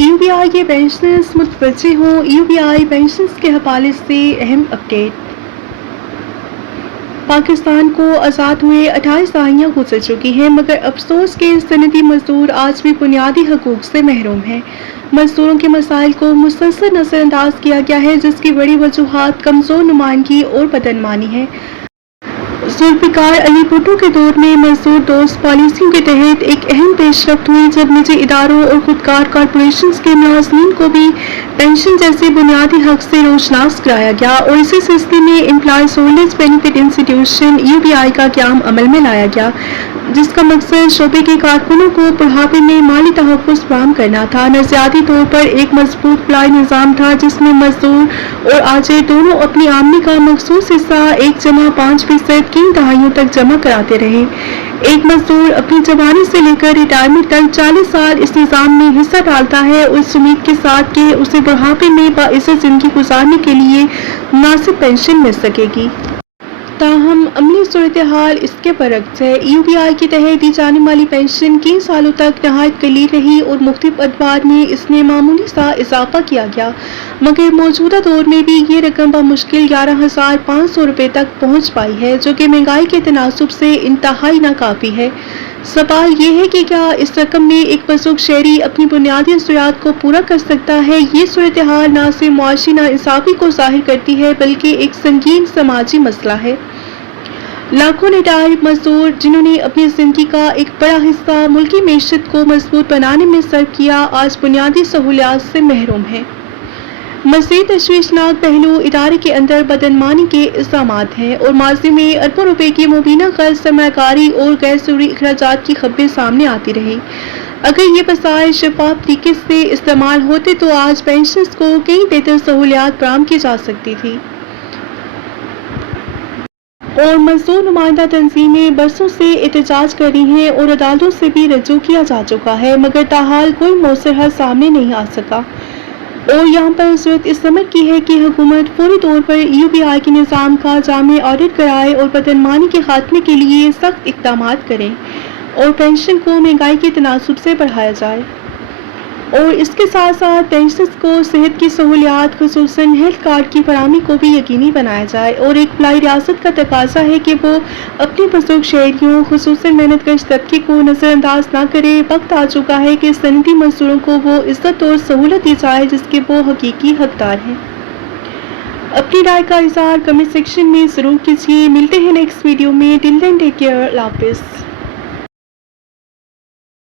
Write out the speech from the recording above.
UBI के pensioners मुतवज्जे हों। UBI pensioners के हवाले से अहम अपडेट। पाकिस्तान को आज़ाद हुए 28 दहाइयाँ गुजर चुकी हैं, मगर अफसोस के सनदी मजदूर आज भी बुनियादी हकूक़ से महरूम हैं। मजदूरों के मसाइल को मुसलसल नज़रअंदाज किया गया है, जिसकी बड़ी वजूहात कमज़ोर नुमाइंदगी और बदनमानी है। जुल्फ़िकार अली भुट्टो के दौर में मजदूर दोस्त पॉलिसियों के तहत एक अहम पेशरफ्त हुई, जब निजी इदारों और खुदकार कॉरपोरेशंस के मुलाज़मीन को भी पेंशन जैसे बुनियादी हक से रोशनास कराया गया, और इसी सिलसिले में employees holders benefit institution UBI का क़याम अमल में लाया गया, जिसका मकसद शोबे के कारकुनों को बुढ़ापे में माली तहफ़्फ़ुज़ फराहम करना था। नज़रियाती तौर पर एक मजबूत प्लाई निज़ाम था, जिसमें मजदूर और आजिर दोनों अपनी आमदनी का मखसूस हिस्सा 1.5% 3 दहाइयों तक जमा कराते रहे। एक मजदूर अपनी जवानी से लेकर रिटायरमेंट तक 40 साल इस निज़ाम में हिस्सा डालता है, और इस उम्मीद के साथ कि उसे बुढ़ापे में बाइज़्ज़त ज़िंदगी गुजारने के लिए मुनासिब पेंशन मिल सकेगी। ताहम अमली सूरत हाल इसके बरक्स है। यूबीआई के तहत दी जाने वाली पेंशन कई सालों तक नहायत कलील रही, और मुख्तलिफ अदवार में इसमें मामूली सा इजाफा किया गया, मगर मौजूदा दौर में भी ये रकम बमुश्किल 11,500 रुपये तक पहुँच पाई है, जो कि महंगाई के तनासुब से इंतहाई नाकाफ़ी है। सवाल ये है कि क्या इस रकम में एक बुजुर्ग शहरी अपनी बुनियादी ज़रूरियात को पूरा कर सकता है? ये सूरत हाल न सिर्फ मुआशी नाइंसाफ़ी को ज़ाहिर करती है, बल्कि एक संगीन समाजी मसला है। लाखों रिटायर्ड मजदूर, जिन्होंने अपनी ज़िंदगी का एक बड़ा हिस्सा मुल्की मईशत को मजबूत बनाने में सर्व किया, आज बुनियादी सहूलियात से महरूम हैं। मज़ीद तशवीशनाक पहलू इदारे के अंदर बदनमानी के इल्ज़ामात हैं, और माज़ी में अरबों रुपए की मुबीना ग़लत सरमायाकारी और गैर ज़रूरी अखराजात की खबरें सामने आती रही। अगर ये वसाइल शफ़ाफ तरीके से इस्तेमाल होते तो आज पेंशनर्स को कई बेहतर सहूलियात फराहम की जा सकती थी, और मजदूर नुमाइंदा तंजीमें बरसों से एहतजाज कर रही हैं, और अदालतों से भी रजू किया जा चुका है, मगर ताहाल कोई मौसर हल सामने नहीं आ सका। और यहाँ पर ज़रूरत इस अमर की है कि हुकूमत फौरी तौर पर यूबीआई के निज़ाम का जामे ऑडिट कराए, और बदनमानी के खात्मे के लिए सख्त इक़दामात करें, और पेंशन को महंगाई के तनासुब से बढ़ाया जाए। और इसके साथ साथ पेंशनर्स को सेहत की सहूलियात, ख़ुसूसन हेल्थ कार्ड की फराहमी को भी यकीनी बनाया जाए, और एक फलाई रियासत का तकाजा है कि वो अपने बुजुर्ग शहरियों, ख़ुसूसन मेहनतकश तबके को नज़रअंदाज ना करे। वक्त आ चुका है कि सनदी मजदूरों को वो इज़्ज़त और सहूलत दी जाए जिसके वो हकीकी हकदार हैं। अपनी राय का इज़हार कमेंट सेक्शन में ज़रूर कीजिए। मिलते हैं नेक्स्ट वीडियो में। Till then take care. अल्लाह हाफ़िज़।